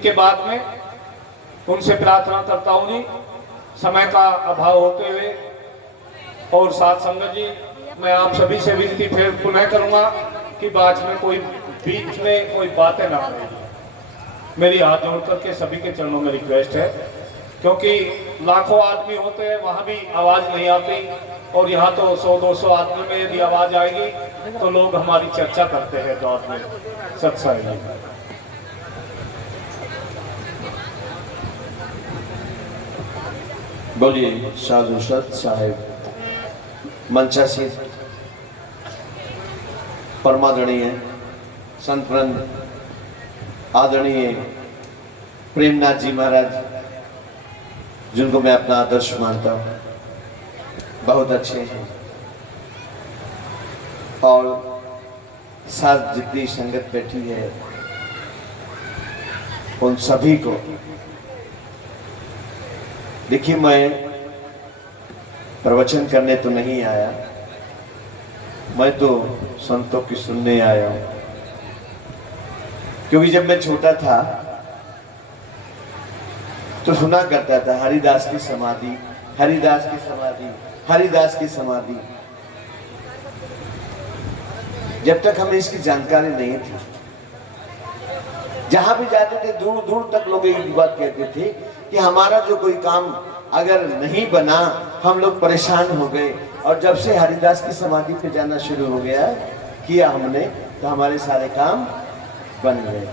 इनके बाद में उनसे प्रार्थना करता हूँ जी, समय का अभाव होते हुए, और साथ संगत जी मैं आप सभी से विनती फिर पुनः करूँगा कि बाद में कोई बीच में कोई बातें ना करें। मेरी हाथ जोड़ करके सभी के चरणों में रिक्वेस्ट है, क्योंकि लाखों आदमी होते हैं वहाँ भी आवाज़ नहीं आती, और यहाँ तो 100-200 आदमी में यदि आवाज़ आएगी तो लोग हमारी चर्चा करते हैं दौर में सत्संग में। बोलिए साधु सत साहेब मंचासीन परमादरणीय संतवृंद आदरणीय प्रेमनाथ जी महाराज, जिनको मैं अपना आदर्श मानता हूँ, बहुत अच्छे हैं। और साथ जितनी संगत बैठी है उन सभी को देखिए, मैं प्रवचन करने तो नहीं आया, मैं तो संतों की सुनने आया हूं। क्योंकि जब मैं छोटा था तो सुना करता था हरिदास की समाधि, हरिदास की समाधि, हरिदास की समाधि। जब तक हमें इसकी जानकारी नहीं थी, जहां भी जाते थे दूर दूर तक लोग एक बात कहते थे कि हमारा जो कोई काम अगर नहीं बना हम लोग परेशान हो गए। और जब से हरिदास की समाधि पे जाना शुरू हो गया किया हमने, तो हमारे सारे काम बन गए।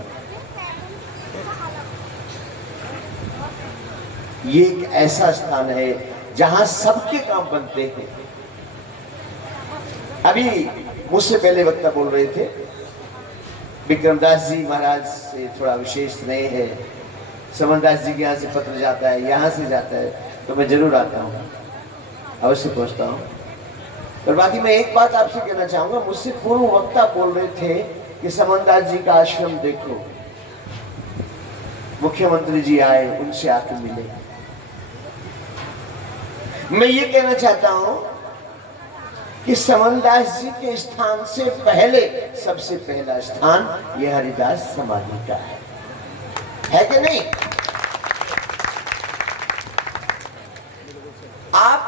ये एक ऐसा स्थान है जहां सबके काम बनते हैं। अभी मुझसे पहले वक्ता बोल रहे थे, विक्रमदास जी महाराज से थोड़ा विशेष स्नेह है। समनदास जी के यहाँ से पत्र जाता है, यहाँ से जाता है, तो मैं जरूर आता हूँ, अवश्य पहुँचता हूँ। और बाकी मैं एक बात आपसे कहना चाहूँगा, मुझसे पूर्व वक्ता बोल रहे थे कि समनदास जी का आश्रम देखो, मुख्यमंत्री जी आए, उनसे आके मिले। मैं ये कहना चाहता हूँ कि समनदास जी के स्थान से पहले सबसे पहला स्थान यह हरिदास समाधि का है कि नहीं? आप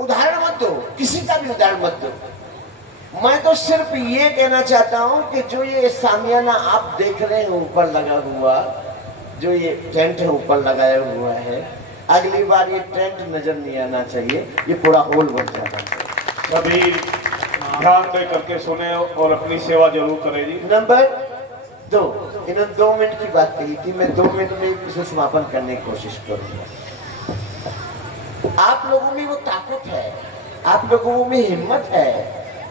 उदाहरण मत दो, किसी का भी उदाहरण मत दो। मैं तो सिर्फ ये कहना चाहता हूं कि जो ये सामियाना आप देख रहे हैं ऊपर लगा हुआ, जो ये टेंट है ऊपर लगाया हुआ है, अगली बार ये टेंट नजर नहीं आना चाहिए, ये पूरा होल बन जाना चाहिए। सभी ध्यान दे करके सुने और अपनी सेवा जरूर करें जी। नंबर 2, इन्होंने 2 मिनट की बात कही थी, मैं 2 मिनट में इसे समापन करने की कोशिश करूंगा। आप लोगों में वो ताकत है, आप लोगों में हिम्मत है,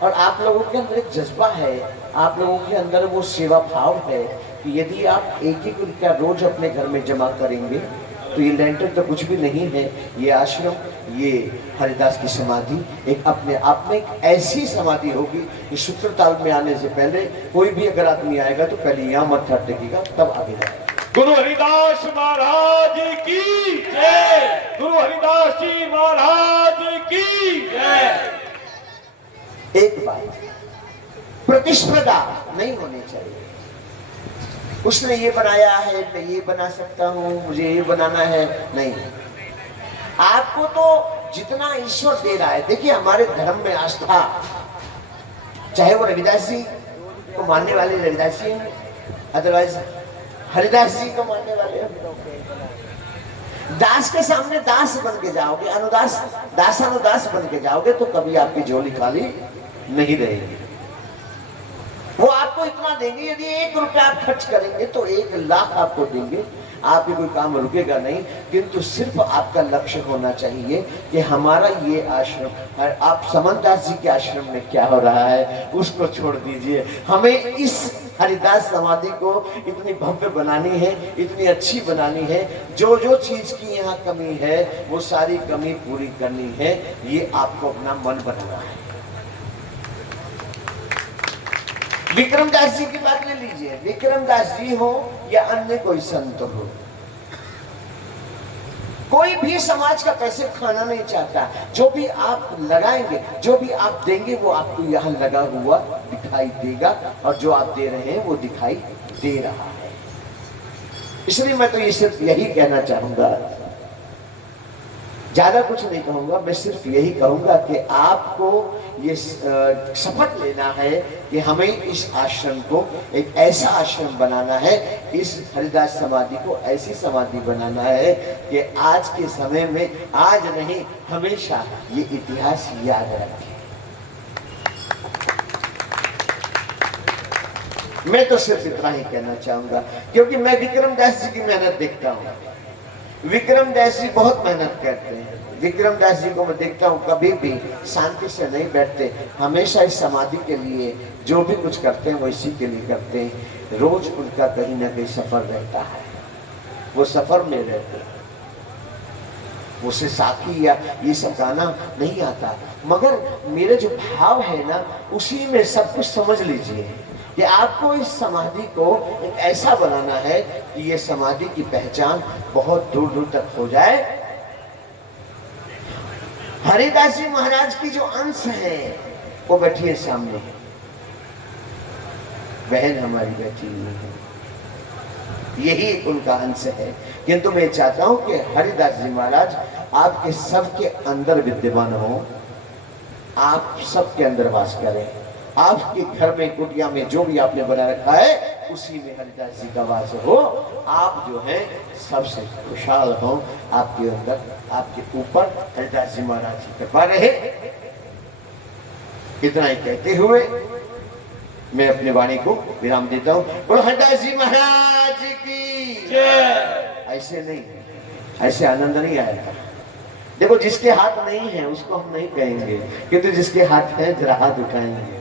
और आप लोगों के अंदर एक जज्बा है, आप लोगों के अंदर वो सेवा भाव है कि यदि आप एक रुपया रोज अपने घर में जमा करेंगे तो ये लेंटर तो कुछ भी नहीं है। ये आश्रम, ये हरिदास की समाधि एक अपने आप में एक ऐसी समाधि होगी कि सूत्रताल में आने से पहले कोई भी अगर आदमी आएगा तो पहले यहाँ मत्था टेकेगा, तब आगे जाएगा। गुरु हरिदास महाराज की जय, गुरु हरिदास जी महाराज की जय। एक बात, प्रतिस्पर्धा नहीं होनी चाहिए। उसने ये बनाया है, मैं ये बना सकता हूँ, मुझे ये बनाना है, नहीं। आपको तो जितना ईश्वर दे रहा है, देखिए हमारे धर्म में आस्था, चाहे वो रविदास जी को मानने वाले रविदास जी हैं, अदरवाइज हरिदास जी को मानने वाले हैं। दास के सामने दास बन के जाओगे, अनुदास दासानुदास बन के जाओगे तो कभी आपकी झोली खाली नहीं रहेगी। वो आपको इतना देंगे, यदि 1 रुपया आप खर्च करेंगे तो 1 लाख आपको देंगे, आपके कोई काम रुकेगा नहीं। किंतु सिर्फ आपका लक्ष्य होना चाहिए कि हमारा ये आश्रम, आप समनदास जी के आश्रम में क्या हो रहा है उसको छोड़ दीजिए, हमें इस हरिदास समाधि को इतनी भव्य बनानी है, इतनी अच्छी बनानी है, जो जो चीज की यहाँ कमी है वो सारी कमी पूरी करनी है। ये आपको अपना मन बनाना है। विक्रमदास जी की बात ले लीजिए, विक्रमदास जी हो या अन्य कोई संत हो, कोई भी समाज का पैसे खाना नहीं चाहता। जो भी आप लगाएंगे, जो भी आप देंगे, वो आपको यहाँ लगा हुआ दिखाई देगा, और जो आप दे रहे हैं वो दिखाई दे रहा है। इसलिए मैं तो ये सिर्फ यही कहना चाहूंगा, ज्यादा कुछ नहीं कहूंगा, मैं सिर्फ यही कहूंगा कि आपको ये शपथ लेना है कि हमें इस आश्रम को एक ऐसा आश्रम बनाना है, इस हरिदास समाधि को ऐसी समाधि बनाना है कि आज के समय में, आज नहीं हमेशा ये इतिहास याद रखे। मैं तो सिर्फ इतना ही कहना चाहूंगा, क्योंकि मैं विक्रम दास जी की मेहनत देखता हूँ। विक्रम दास जी बहुत मेहनत करते हैं। विक्रम दास जी को मैं देखता हूँ, कभी भी शांति से नहीं बैठते, हमेशा इस समाधि के लिए जो भी कुछ करते हैं वो इसी के लिए करते हैं। रोज उनका कहीं ना कहीं सफर रहता है, वो सफर में रहते हैं। उसे साथी या ये सब गाना नहीं आता, मगर मेरे जो भाव है ना, उसी में सब कुछ समझ लीजिए कि आपको इस समाधि को एक ऐसा बनाना है कि ये समाधि की पहचान बहुत दूर दूर तक हो जाए। हरिदास जी महाराज की जो अंश है वो बैठी है सामने, बहन हमारी बैठी हुई है, यही उनका अंश है। किंतु मैं चाहता हूं कि हरिदास जी महाराज आपके सबके अंदर विद्यमान हो, आप सबके अंदर वास करें। आपके घर में, कुटिया में जो भी आपने बना रखा है उसी में हरिदास जी का वास हो। आप जो है सबसे खुशहाल हो, आपके अंदर, आपके ऊपर हरिदास जी महाराज की कृपा रहे। इतना ही कहते हुए मैं अपनी वाणी को विराम देता हूँ। बोलो हरिदास जी महाराज की जय। ऐसे नहीं, ऐसे आनंद नहीं आएगा। देखो, जिसके हाथ नहीं है उसको हम नहीं कहेंगे, किंतु जिसके हाथ है जरा हाथ उठाएंगे,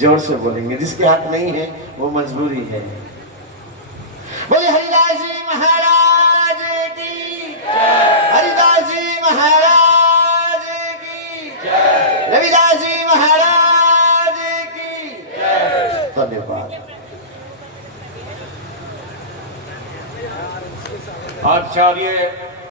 जोर से बोलेंगे। जिसके हाथ नहीं है वो मजबूरी है। बोले हरिदास जी महाराज की जय, हरिदास जी महाराज की जय, रविदास जी महाराज की जय। धन्यवाद। आचार्य